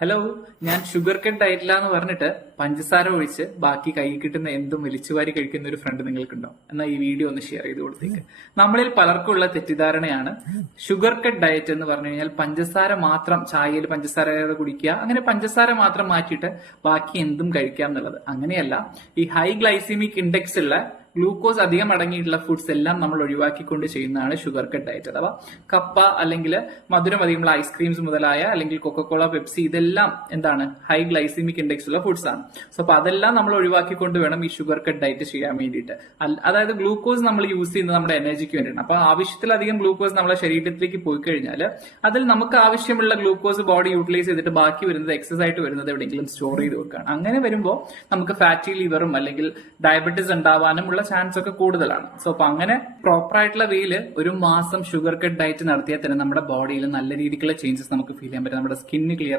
Hello, ഞാൻ sugar cut ഡയറ്റില്ല എന്ന് പറഞ്ഞിട്ട് പഞ്ചസാര ഒഴിച്ച് ബാക്കി കൈ കിട്ടുന്ന എന്തും വലിച്ചുവാരി കഴിക്കുന്ന ഒരു ഫ്രണ്ട് നിങ്ങൾക്കുണ്ടോ? എന്നാൽ ഈ വീഡിയോ ഒന്ന് ഷെയർ ചെയ്ത് കൊടുത്തേക്ക്. നമ്മളിൽ പലർക്കുള്ള തെറ്റിദ്ധാരണയാണ് ഷുഗർ കട്ട് ഡയറ്റ് എന്ന് പറഞ്ഞു കഴിഞ്ഞാൽ പഞ്ചസാര മാത്രം, ചായയിൽ പഞ്ചസാര കുടിക്കുക, അങ്ങനെ പഞ്ചസാര മാത്രം മാറ്റിയിട്ട് ബാക്കി എന്തും കഴിക്കാം എന്നുള്ളത്. അങ്ങനെയല്ല. ഈ ഹൈ ഗ്ലൈസിമിക് ഇൻഡെക്സ് ഉള്ള ഗ്ലൂക്കോസ് അധികം അടങ്ങിയിട്ടുള്ള ഫുഡ്സ് എല്ലാം നമ്മൾ ഒഴിവാക്കിക്കൊണ്ട് ചെയ്യുന്നതാണ് ഷുഗർ കട്ട് ഡയറ്റ്. അഥവാ കപ്പ അല്ലെങ്കിൽ മധുരം അധികമുള്ള ഐസ്ക്രീംസ് മുതലായ അല്ലെങ്കിൽ കൊക്കക്കോള, പെപ്സി ഇതെല്ലാം എന്താണ് ഹൈ ഗ്ലൈസിമിക് ഇൻഡെക്സ് ഉള്ള ഫുഡ്സ് ആണ്. സോ അപ്പൊ അതെല്ലാം നമ്മൾ ഒഴിവാക്കിക്കൊണ്ട് വേണം ഈ ഷുഗർ കട്ട് ഡയറ്റ് ചെയ്യാൻ വേണ്ടിയിട്ട്. അതായത് ഗ്ലൂക്കോസ് നമ്മൾ യൂസ് ചെയ്യുന്നത് നമ്മുടെ എനർജിക്ക് വേണ്ടിയാണ്. അപ്പൊ ആവശ്യത്തിലധികം ഗ്ലൂക്കോസ് നമ്മുടെ ശരീരത്തിലേക്ക് പോയി കഴിഞ്ഞാൽ അതിൽ നമുക്ക് ആവശ്യമുള്ള ഗ്ലൂക്കോസ് ബോഡി യൂട്ടിലൈസ് ചെയ്തിട്ട് ബാക്കി വരുന്നത് എക്സസ് ആയിട്ട് വരുന്നത് എവിടെയെങ്കിലും സ്റ്റോർ ചെയ്ത് വെക്കുകയാണ്. അങ്ങനെ വരുമ്പോൾ നമുക്ക് ഫാറ്റി ലിവറും അല്ലെങ്കിൽ ഡയബറ്റീസ് ഉണ്ടാവാനും ഉള്ള ചാൻസ് ഒക്കെ കൂടുതലാണ്. സോ അപ്പൊ അങ്ങനെ പ്രോപ്പർ ആയിട്ടുള്ള വേയിൽ ഒരു മാസം ഷുഗർ കട്ട് ഡയറ്റ് നടത്തിയാൽ തന്നെ നമ്മുടെ ബോഡിയിൽ നല്ല രീതിക്കുള്ള ചേഞ്ചസ് നമുക്ക് ഫീൽ ചെയ്യാൻ പറ്റും. നമ്മുടെ സ്കിന്ന് ക്ലിയർ